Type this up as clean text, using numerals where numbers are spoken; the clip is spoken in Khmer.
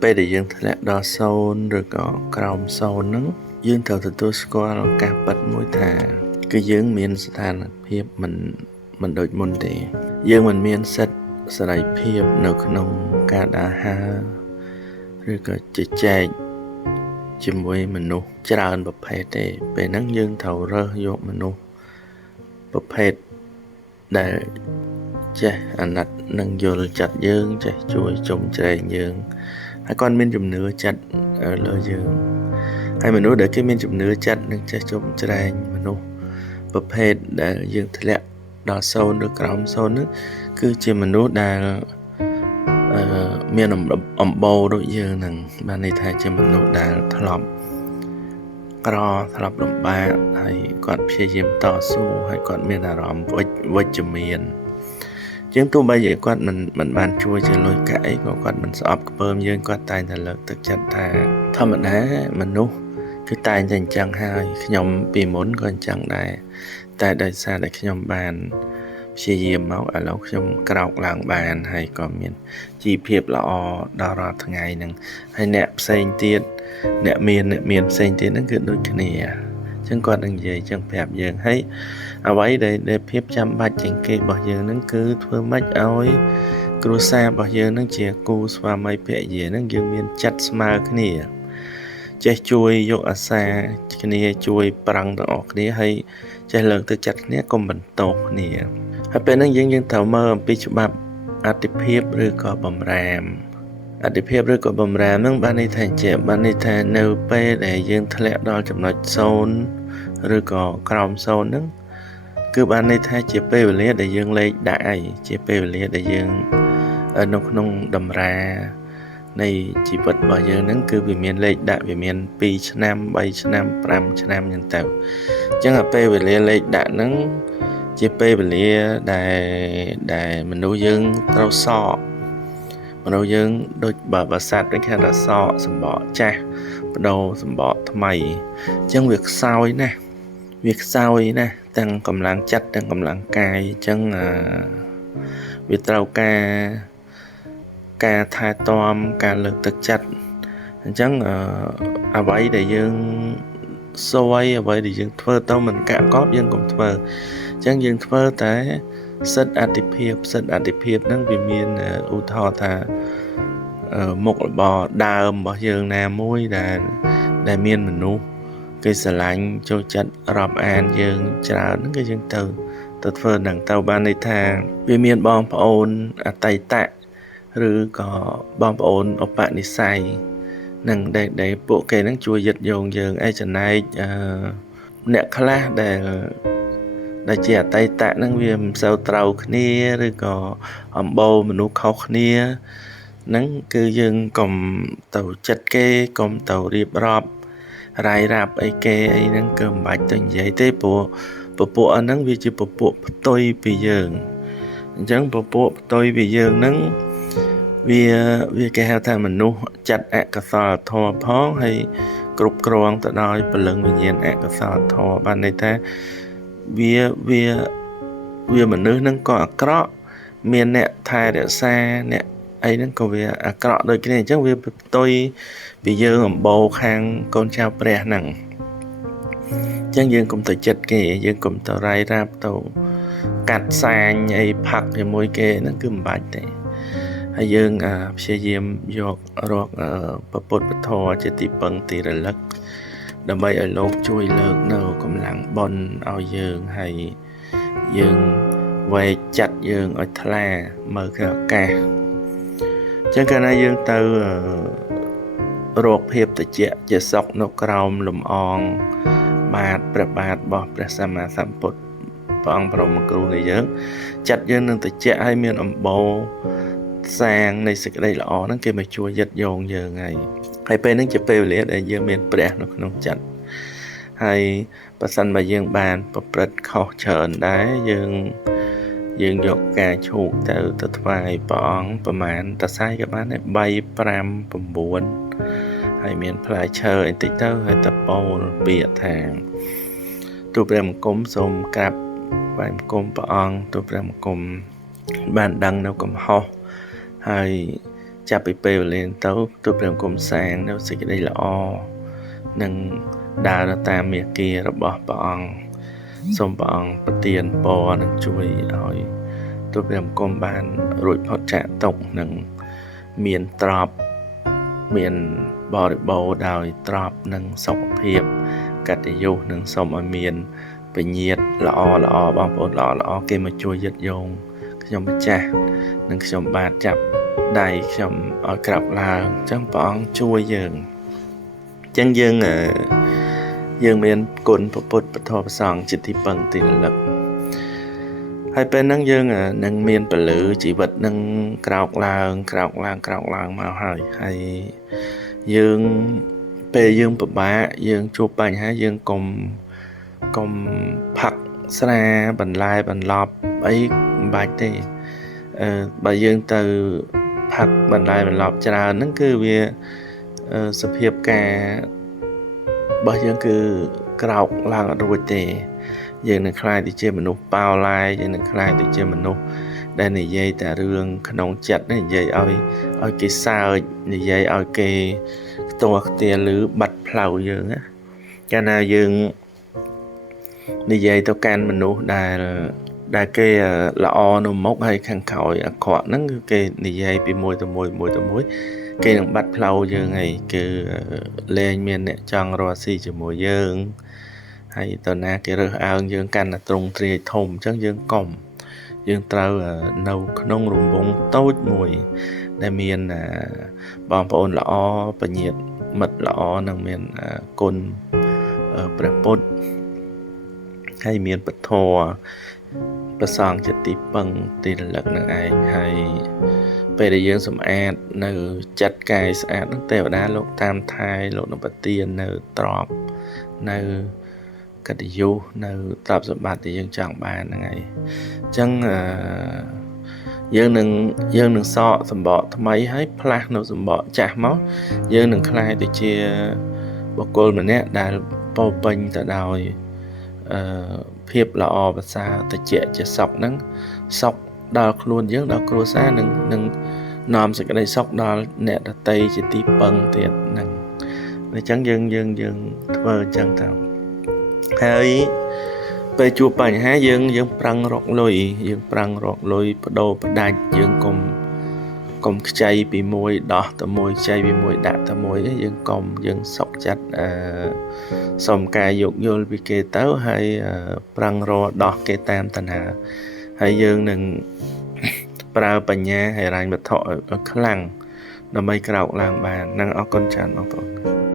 ពេលដែលយើងធ្លាក់ដល់0ឬក៏ក្រោម0ហ្នឹងយើងត្រូវទទួលស្គាល់ការពិតមួយថាគឺយើងមានស្ថានភាពមិនដូចមុនទេយើងមិនមានសិទ្ធិសេរីភាពនៅក្នុងការដើរហើរឬក៏ជជែកជាមួយមនុស្សច្រើនប្រភេទទេពេលហ្នឹងយើងត្រូវរើសយកមនុស្សប្រភេទដែលចេះអាណិតនិងយល់ចិត្តយើងចេះជួយជុំជ្រែងយើងហើយគាត់មានជំនឿចិត្តលើយើងហើយមនុស្សដែលគេមានជំនឿចិត្តនិងចេះជុំជ្រែងមនុស្សប្រភេទដែលយើងធ្លាក់ដល់0ឬក្រោម0នោះគឺជាមនុស្សដែលមានអំបូរដូចយើងនឹងបានន័យថាជាមនុស្សដែលធ្លាប់ក្រធ្លាប់លំបាកហើយគាត់ព្យាយាមតស៊ូហើយគាត់មានអារម្មណ៍វិជ្ជមានជាងទោះបីជាគាត់មិនបានជួយជាលុយកាក់អីក៏គាត់មិនស្អប់ខ្ពើមយើងគាត់តែងតែលើកទឹកចិត្តថាធម្មតាមនុស្សគឺតែងតែអញ្ចឹងហើយខ្ញុំពីមុនក៏អញ្ចឹងដែរតែដោយសារតែខ្ញុំបានព្យាយាមមកឥឡូវខ្ញុំក្រោកឡើងបានហើយក៏មានជីវភាពល្អដល់រាល់ថ្ងៃហ្នឹងហើយអ្នកផ្សេងទៀតអ្នកមានផ្សេងទៀតហ្នឹងគឺដូចគ្នាអញ្ចឹងគាត់នឹងនិយាយអញ្ចឹងប្រាប់យើងហើយអ្វីដែលភាពចាំបាច់ជាងគេរបស់យើងហ្នឹងគឺធ្វើម៉េចឲ្យគ្រួសាររបស់យើងហ្នឹងជាគូស្វាមីភរិយាហ្នឹងយើងមានចិត្តស្មើគ្នាចេះជួយយកអាសាគ្នាជួយប្រឹងទាំងអស់គ្នាហើយចេះលើកទឹកចិត្តគ្នាកុំបន្ទោសគ្នាហើយពេលហ្នឹងយើងត្រូវមើលអំពីច្បាប់អតិភិបឬក៏បំរាមអតិភិបឬក៏បំរាមហ្នឹងបានន័យថាបានន័យថានៅពេលដែលយើងធ្លាក់ដល់ចំណុច0ឬក៏ក្រោម0ហ្នឹងគឺបានន័យថាជាពេលវេលាដែលយើងលែងដាក់ហើយជាពេលវេលាដែលយើងនៅក្នុងតម្រានៃជីវិតរបស់យើងហ្នឹងគឺវាមានលេខដាក់វាមាន2ឆ្នាំ3ឆ្នាំ5ឆ្នាំអញ្ចឹងទៅអញ្ចឹងពេលវេលាលេខដាក់ហ្នឹងជាពេលវេលាដែលមនុស្សយើងត្រូវសកមនុស្សយើងដូចបើសត្វដូចគេថាសកសម្បកចាស់បដូរសម្បកថ្មីអញ្ចឹងវាខ្សោយណាស់ទាំងកម្លាំងចិត្តទាំងកម្លាំងកាយអញ្ចឹងវាត្រូវការថែទាំការលើកទឹកចិត្តអញ្ចឹងអ្វីដែលយើងសួយអ្វីដែលយើងធ្វើទៅមិនកាក់កបយើងកុំធ្វើអញ្ចឹងយើងធ្វើតែសិទ្ធិអតិភិបហ្នឹងវាមានឧទាហរណ៍ថាមុខរបរដើមរបស់យើងណាមួយដែលមានមនុស្សគេស្រឡាញ់ចូលចិត្តរាប់អានយើងច្រើនហ្នឹងគឺយើងទៅធ្វើនឹងទៅបានន័យថាវាមានបងប្អូនអតីតឬក៏បងប្អូនឧបនិស្ស័យនឹងដែលពួកគេនឹងជួយយឹតយងយើងឯចំណែកអ្នកខ្លះដែលជាអតីតហ្នឹងវាមិនសូវត្រូវគ្នាឬក៏អំបូរមនុស្សខុសគ្នាហ្នឹងគឺយើងកុំទៅចិត្តគេកុំទៅរៀបរាប់រាយរាប់អីគេអីហ្នឹងគឺមិនបាច់ទៅនិយាយទេព្រោះពពួកហ្នឹងវាជាពពួកផ្ទុយពីយើងអញ្ចឹងពពួកផ្ទុយពីយើងហ្នឹងវាគេហៅថាមនុស្សចិត្តអកុសលធម៌ផងហើយគ្រប់គ្រងទៅដោយព្រលឹងវិញ្ញាណអកុសលធម៌បានន័យថាវាមនុស្សហ្នឹងក៏អាក្រក់មានអ្នកថែរក្សាអ្នកអីហ្នឹងក៏វាអាក្រក់ដូចគ្នាអញ្ចឹងវាផ្ទុយពីយើងអំបូរខាងកូនចៅព្រះហ្នឹងអញ្ចឹងយើងកុំទៅចិត្តគេយើងកុំទៅរាយរាប់ទៅកាត់សាញអីផឹកជាមួយគេហ្នឹងគឺមិនបាច់ទេហើយយើងព្យាយាមយករកពុទ្ធពធជាទីពឹងទីរលឹកដើម្បីឲ្យលោកជួយលើកនៅកម្លាំងបុណ្យឲ្យយើងហើយយើងវែកចិត្តយើងឲ្យថ្លាមើលគឺឱកាសអញ្ចឹងកាលណាយើងទៅរកភាពត្រជាក់ជាសុខនៅក្រោមលំអងព្រះបាទរបស់ព្រះសម្មាសម្ពុទ្ធព្រះអង្គបរមគ្រូនៃយើងចិត្តយើងនឹងត្រជាក់ហើយមានអំបូរសាងនៃសេចក្តីល្អហ្នឹងគេមកជួយយឹតយងយើងហើយពេលហ្នឹងជាពេលវេលាដែលយើងមានព្រះនៅក្នុងចិត្តហើយបើសិនបើយើងបានប្រព្រឹត្តខុសច្រើនដែរយើងយកការឈូកទៅថ្វាយព្រះអង្គប្រមាណតសាយក៏បានដែរ3 5 9ហើយមានផ្លែឈើអីតិចទៅហើយតពោលពាក្យថាទូលព្រះបង្គំសូមក្រាបថ្វាយបង្គំព្រះអង្គទូលព្រះបង្គំបានដឹងនៅកំហុសហើយ ចាប់ពីពេលវេលាទៅទូព្រះគុំសាងនៅសេចក្តីល្អនិងដើរតាមមាគ៌ារបស់ព្រះអង្គសូមព្រះអង្គប្រទានពរនិងជួយឲ្យទូព្រះគុំបានរួចផុតចាកទុក្ខនិងមានទ្រព្យមានបរិបូរណ៍ដោយទ្រព្យនិងសុខភាពកតញ្ញូនិងសូមឲ្យមានពញាតល្អបងប្អូនល្អគេមកជួយយឹតយងខ្ញុំម្ចាស់និងខ្ញុំបាទចាប់ដៃខ្ញុំឲ្យក្រាបឡើងអញ្ចឹងព្រះអង្គជួយយើងអញ្ចឹងយើងមានគុណព្រះពុទ្ធពធព្រះសង្ឃជាទីពឹងទីរលឹកហើយពេលហ្នឹងយើងនឹងមានពលឺជីវិតនឹងក្រោកឡើងមកហើយយើងពេលយើងពិបាកយើងជួបបញ្ហាយើងកុំផឹកស្រាបន្លែបន្លប់អីមិនបាច់ទេបើយើងទៅផឹកបន្លែបន្លប់ច្រើនហ្នឹងគឺវាសភាពការរបស់យើងគឺក្រោកឡើងអត់រួចទេយើងនឹងខ្លាចទៅជាមនុស្សប៉ោឡាយយើងនឹងខ្លាចទៅជាមនុស្សដែលនិយាយតែរឿងក្នុងចិត្តនិយាយឲ្យគេសើចនិយាយឲ្យគេខ្ទាស់ខ្ទាលឬបាត់ផ្លូវយើងណាកាលណាយើងនិយាយទៅកាន់មនុស្សដែលគេល្អនៅមុខហើយខាងក្រោយអាក្រក់ហ្នឹងគឺគេនិយាយពីមួយទៅមួយគេនឹងបាត់ផ្លូវយើងហើយគឺលែងមានអ្នកចង់រស់ស៊ីជាមួយយើងហើយតើណាគេរើសអើងយើងកាន់តែទ្រង់ទ្រាយធំអញ្ចឹងយើងត្រូវនៅក្នុងរង្វង់តូចមួយដែលមានបងប្អូនល្អបញ្ញាតិមិត្តល្អនិងមានគុណព្រះពុទ្ធហើយមានពធព្រះសង្ឃជាទីពឹងទីរលឹកនឹងឯងហើយពេលដែលយើងសម្អាតនៅចិត្តកាយស្អាតនឹងទេវតាលោកតាមថែលោកនឹងប្រទាននៅទ្រព្យនៅកតញ្ញូនៅទ្រព្យសម្បត្តិដែលយើងចង់បានហ្នឹងហើយអញ្ចឹងយើងនឹងសកសម្បកថ្មីហើយផ្លាស់នៅសម្បកចាស់មកយើងនឹងក្លាយទៅជាបុគ្គលម្នាក់ដែលពោរពេញទៅដោយភាពល្អប្រសើរតិចជាសុខហ្នឹងសុខដល់ខ្លួនយើងដល់គ្រួសារនឹងនាំសេចក្តីសុខដល់អ្នកដទៃជាទីពឹងទៀតហ្នឹងអញ្ចឹងយើងធ្វើអញ្ចឹងទៅហើយពេលជួបបញ្ហាយើងប្រឹងរកលុយបដូរផ្ដាច់យើងកុំខ្ចីពីមួយដោះទៅមួយខ្ចីពីមួយដាក់ទៅមួយយើងសុខចិត្តសុំការយោគយល់ពីគេទៅហើយប្រឹងរកដោះគេតាមតាណាហើយយើងនឹងប្រើបញ្ញាហិរញ្ញវត្ថុឲ្យខ្លាំងដើម្បីក្រោកឡើងបាននឹងអរគុណច្រើនបងប្អូន